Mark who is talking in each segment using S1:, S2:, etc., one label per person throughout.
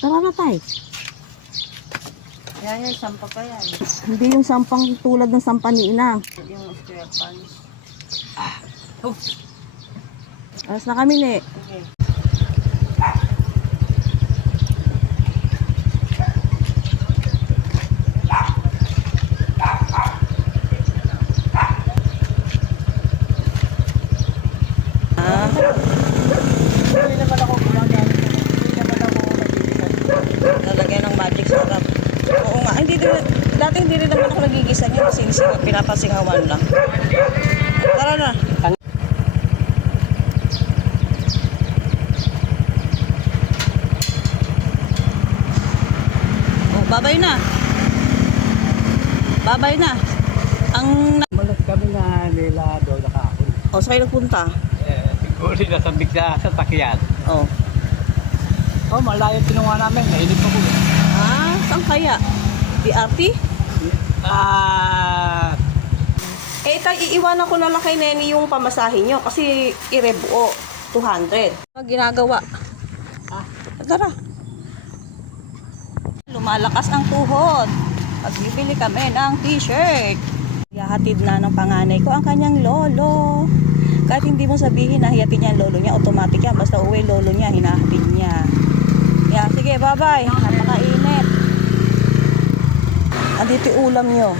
S1: Tara na tayo.
S2: Yan yan, sampa pa yan.
S1: Hindi yung sampang tulad ng sampa ni Inang.
S2: Yung square pan.
S1: Alas na kami, ne.
S2: Sige.
S1: Ah,
S2: Hindi naman ako gumagamit. Hindi naman ako nagbibigay.
S1: lalagyan ng magic sarap. Oo nga, hindi din, dati hindi rin naman ako nagigisa niya kasi sing- pinapasingawan lang. Tara na. Oh, babay na. Babay na. Ang...
S3: Malas kami na nila doon nakahon.
S1: Oh, saan kayo nagpunta?
S3: Eh, siguro nasabik sa sasakyan.
S1: Oh.
S3: Oh, malayo tinunga namin. Nainip ako.
S1: Ah, saan kaya? DRT?
S3: Ah,
S1: Eh, tay, iiwanan ko na lang kay Neni yung pamasahin nyo kasi irebuo, 200. Ang ginagawa? Ah, tara. Lumalakas ang tuhod. Pagbibili kami ng t-shirt. Yahatid na ng panganay ko ang kanyang lolo. Kahit hindi mo sabihin na hiyatin niya lolo niya, automatic yan. Basta uwi lolo niya, hinahatid niya. Yeah, sige, bye-bye. Napakainit. Andito ulam nyo.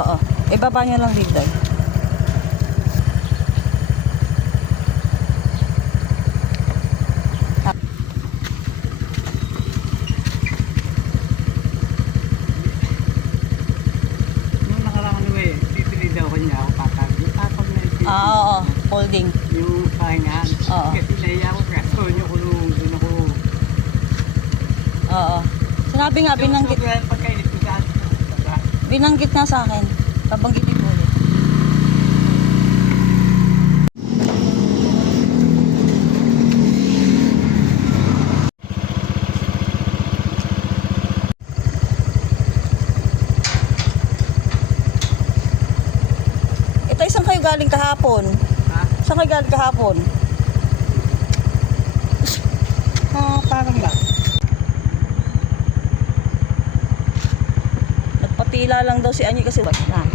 S1: Oo. Ibaba niya lang dito.
S3: Nung nakaraan ano eh, pipili daw kanya ako patag. Yung tatag na ito.
S1: Ah, oo. Holding.
S3: Yung pahingahan.
S1: Oo.
S3: Kasi naiya ako kaso niyo ko nung doon ako.
S1: Oo. Sinabi nga, binanggit,
S3: Yung sobrang pagkainit ko
S1: binanggit nga sa akin. Babanggitin kayo galing kahapon?
S3: Ha?
S1: Saan kayo galing kahapon?
S3: Ah, parang lang.
S1: Nagpatila lang daw si Anyi kasi wag na.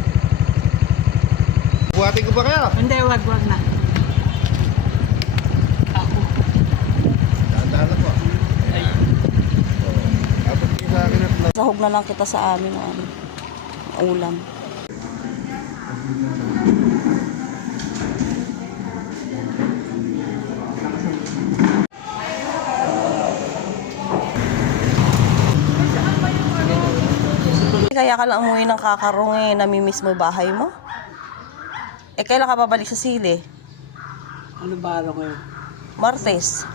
S4: Buhatin ko ba kaya?
S3: Hindi, wag wag na. Ako.
S4: Dahan-dahan ako.
S3: Ay,
S4: Abot ko sa akin at na.
S1: Sahog na lang kita sa amin ano, ulam. kaya ka lang umuwi ng kakarong eh. Namimiss mo bahay mo? Eh, kailan ka babalik sa sili?
S3: Ano ba araw ngayon?
S1: Martes.